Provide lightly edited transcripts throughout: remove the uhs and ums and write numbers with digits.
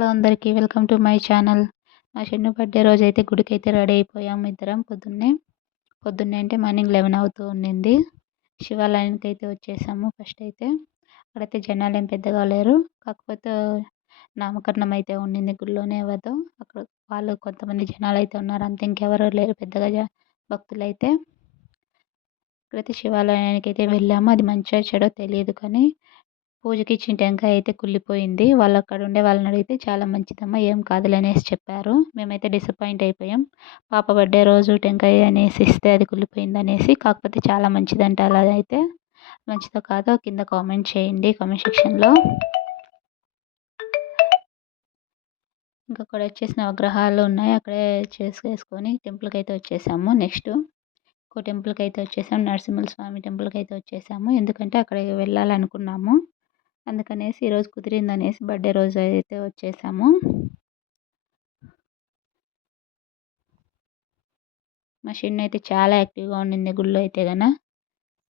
Hello అందరికీ welcome to my channel. మా Chinnu birthday రోజైతే గుడికైతే రెడీ అయిపోయాము ఇద్దరం పొద్దున్నే అంటే మార్నింగ్ 11 అవుతూ ఉండింది. శివాలయానికైతే వచ్చేసాము. ఫస్ట్ అయితే అక్కడైతే జనాలేం పెద్దగా లేరు. కాకపోతే నామకరణం అయితే ఉండింది గుడిలోనే ఎవరిదో. అక్కడ వాళ్ళు కొంతమంది జనాలైతే ఉన్నారు. అంతే ఇంకెవరు లేరు పెద్దగా భక్తులైతే. ఇక్కడైతే శివాలయానికైతే వెళ్ళాము. అది మంచో చెడో తెలీదు కానీ పూజకిచ్చిన టెంకాయ అయితే కుళ్ళిపోయింది. వాళ్ళక్కడ ఉండే వాళ్ళని అడిగితే చాలా మంచిదమ్మా ఏం కాదులే అనేసి చెప్పారు. మేమైతే డిసప్పాయింట్ అయిపోయాం. పాప బర్త్‌డే రోజు టెంకాయ అనేసి ఇస్తే అది కుళ్ళిపోయిందనేసి. కాకపోతే చాలా మంచిదంట అలా అయితే. మంచిదో కాదో కింద కామెంట్ చేయండి కామెంట్ సెక్షన్‌లో. ఇంకా అక్కడ వచ్చేసి నవగ్రహాలు ఉన్నాయి. అక్కడే చేసేసుకొని టెంపుల్‌కైతే వచ్చేసాము. నెక్స్ట్ ఇంకో టెంపుల్‌కైతే వచ్చేసాము. నరసింహల స్వామి టెంపుల్‌కైతే వచ్చేసాము. ఎందుకంటే అక్కడికి వెళ్ళాలనుకున్నాము. అందుకనేసి ఈరోజు కుదిరిందనేసి బర్త్‌డే రోజు అయితే వచ్చేసాము. మా చిన్ను అయితే చాలా యాక్టివ్‌గా ఉండింది గుడిలో అయితే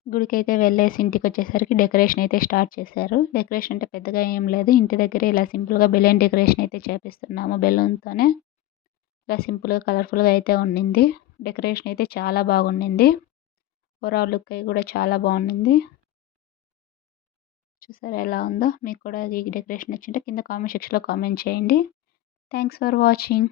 గుడికైతే వెళ్ళేసి ఇంటికొచ్చేసరికి డెకరేషన్ అయితే స్టార్ట్ చేశారు. డెకరేషన్ అంటే పెద్దగా ఏం లేదు. ఇంటి దగ్గరే ఇలా సింపుల్‌గా బెలూన్ డెకరేషన్ అయితే చేపిస్తున్నాము. బెలూన్‌తోనే ఇలా సింపుల్‌గా కలర్‌ఫుల్‌గా అయితే ఉండింది. డెకరేషన్ అయితే చాలా బాగుండింది. ఓవరాల్ లుక్ కూడా చాలా బాగుండింది. చూసారా ఎలా ఉందో? మీకు కూడా ఈ డెకరేషన్ నచ్చుంటే కింద కామెంట్ సెక్షన్‌లో కామెంట్ చేయండి. Thanks for watching.